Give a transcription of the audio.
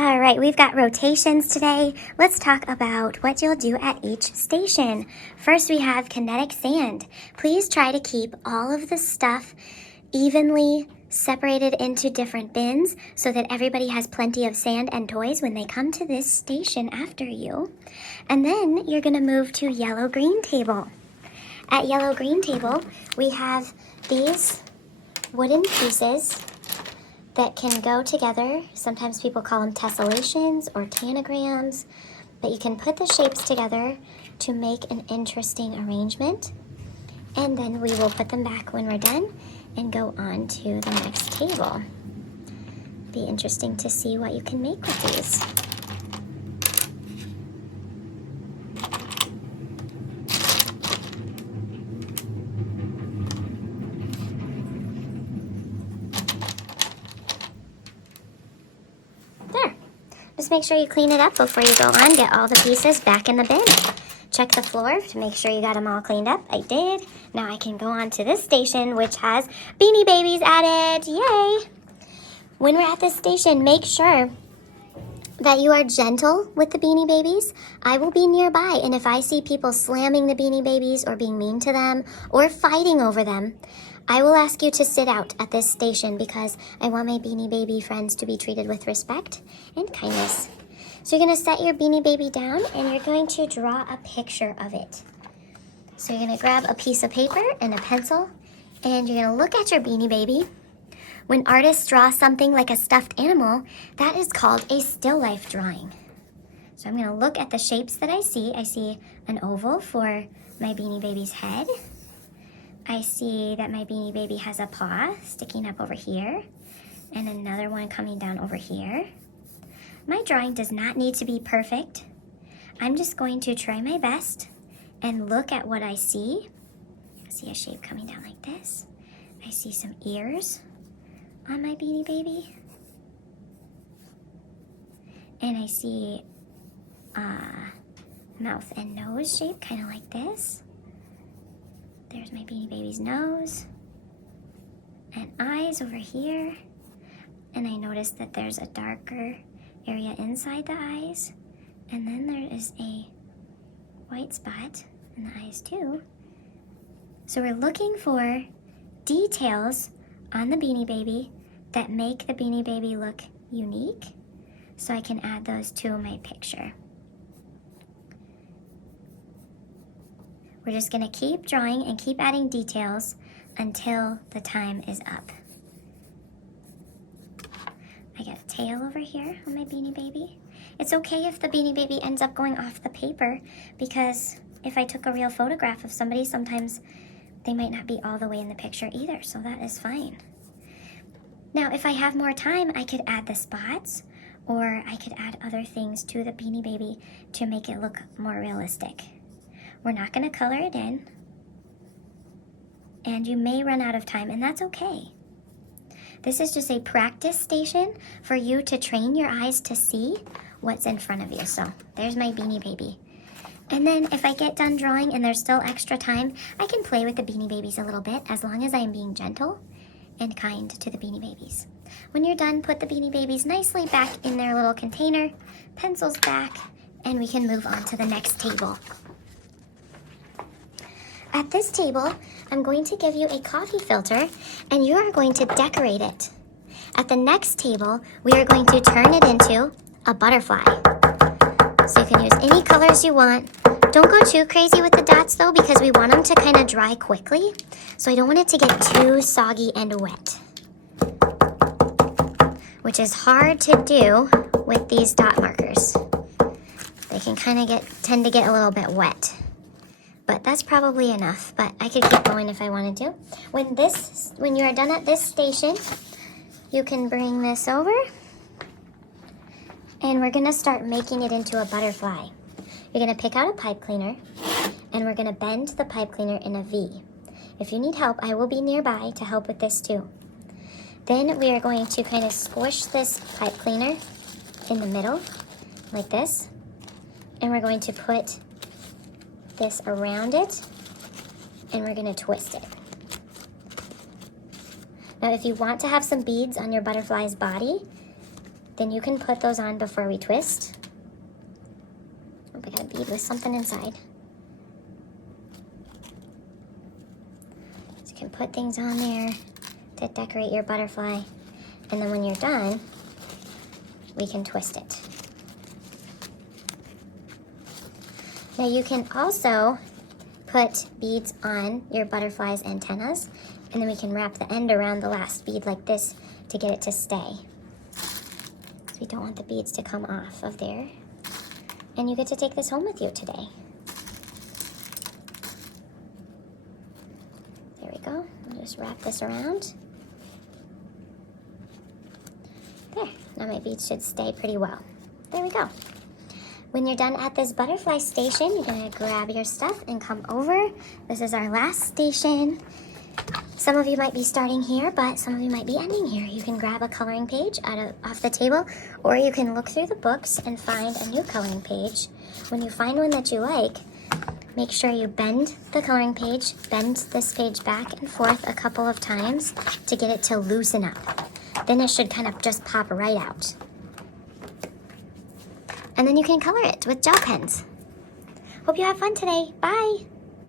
All right, we've got rotations today. Let's talk about what you'll do at each station. First, we have kinetic sand. Please try to keep all of the stuff evenly separated into different bins so that everybody has plenty of sand and toys when they come to this station after you. And then you're gonna move to yellow-green table. At yellow-green table, we have these wooden pieces that can go together. Sometimes people call them tessellations or tanagrams, but you can put the shapes together to make an interesting arrangement. And then we will put them back when we're done and go on to the next table. Be interesting to see what you can make with these. There. Just make sure you clean it up before you go on. Get all the pieces back in the bin. Check the floor to make sure you got them all cleaned up. I did. Now I can go on to this station, which has Beanie Babies added. Yay! When we're at this station, make sure that you are gentle with the Beanie Babies. I will be nearby, and if I see people slamming the Beanie Babies or being mean to them or fighting over them, I will ask you to sit out at this station because I want my Beanie Baby friends to be treated with respect and kindness. So you're going to set your Beanie Baby down and you're going to draw a picture of it. So you're going to grab a piece of paper and a pencil and you're going to look at your Beanie Baby. When artists draw something like a stuffed animal, that is called a still life drawing. So I'm going to look at the shapes that I see. I see an oval for my Beanie Baby's head. I see that my Beanie Baby has a paw sticking up over here and another one coming down over here. My drawing does not need to be perfect. I'm just going to try my best and look at what I see. I see a shape coming down like this. I see some ears on my Beanie Baby. And I see mouth and nose shape, kind of like this. There's my Beanie Baby's nose. And eyes over here. And I notice that there's a darker area inside the eyes. And then there is a white spot in the eyes too. So we're looking for details on the Beanie Baby that make the Beanie Baby look unique, so I can add those to my picture. We're just gonna keep drawing and keep adding details until the time is up. I got a tail over here on my Beanie Baby. It's okay if the Beanie Baby ends up going off the paper, because if I took a real photograph of somebody, sometimes they might not be all the way in the picture either, so that is fine. Now, if I have more time, I could add the spots, or I could add other things to the Beanie Baby to make it look more realistic. We're not going to color it in, and you may run out of time, and that's okay. This is just a practice station for you to train your eyes to see what's in front of you. So there's my Beanie Baby. And then if I get done drawing and there's still extra time, I can play with the Beanie Babies a little bit, as long as I am being gentle and kind to the Beanie Babies. When you're done, put the Beanie Babies nicely back in their little container, pencils back, and we can move on to the next table. At this table, I'm going to give you a coffee filter, and you are going to decorate it. At the next table, we are going to turn it into a butterfly. So you can use any colors you want. Don't go too crazy with the dots though, because we want them to kind of dry quickly. So I don't want it to get too soggy and wet, which is hard to do with these dot markers. They can kind of tend to get a little bit wet. But that's probably enough, but I could keep going if I wanted to. When you are done at this station, you can bring this over, and we're gonna start making it into a butterfly. You're gonna pick out a pipe cleaner, and we're gonna bend the pipe cleaner in a V. If you need help, I will be nearby to help with this too. Then we are going to kind of squish this pipe cleaner in the middle, like this, and we're going to put this around it, and we're going to twist it. Now, if you want to have some beads on your butterfly's body, Then you can put those on before we twist. Oh, we got a bead with something inside. So you can put things on there to decorate your butterfly. And then when you're done, we can twist it. Now you can also put beads on your butterfly's antennas, and then we can wrap the end around the last bead like this to get it to stay. So we don't want the beads to come off of there. And you get to take this home with you today. There we go. I'll just wrap this around. There. Now my beads should stay pretty well. There we go. When you're done at this butterfly station, you're gonna grab your stuff and come over. This is our last station. Some of you might be starting here, but some of you might be ending here. You can grab a coloring page off the table, or you can look through the books and find a new coloring page. When you find one that you like, make sure you bend the coloring page, bend this page back and forth a couple of times to get it to loosen up. Then it should kind of just pop right out. And then you can color it with gel pens. Hope you have fun today. Bye!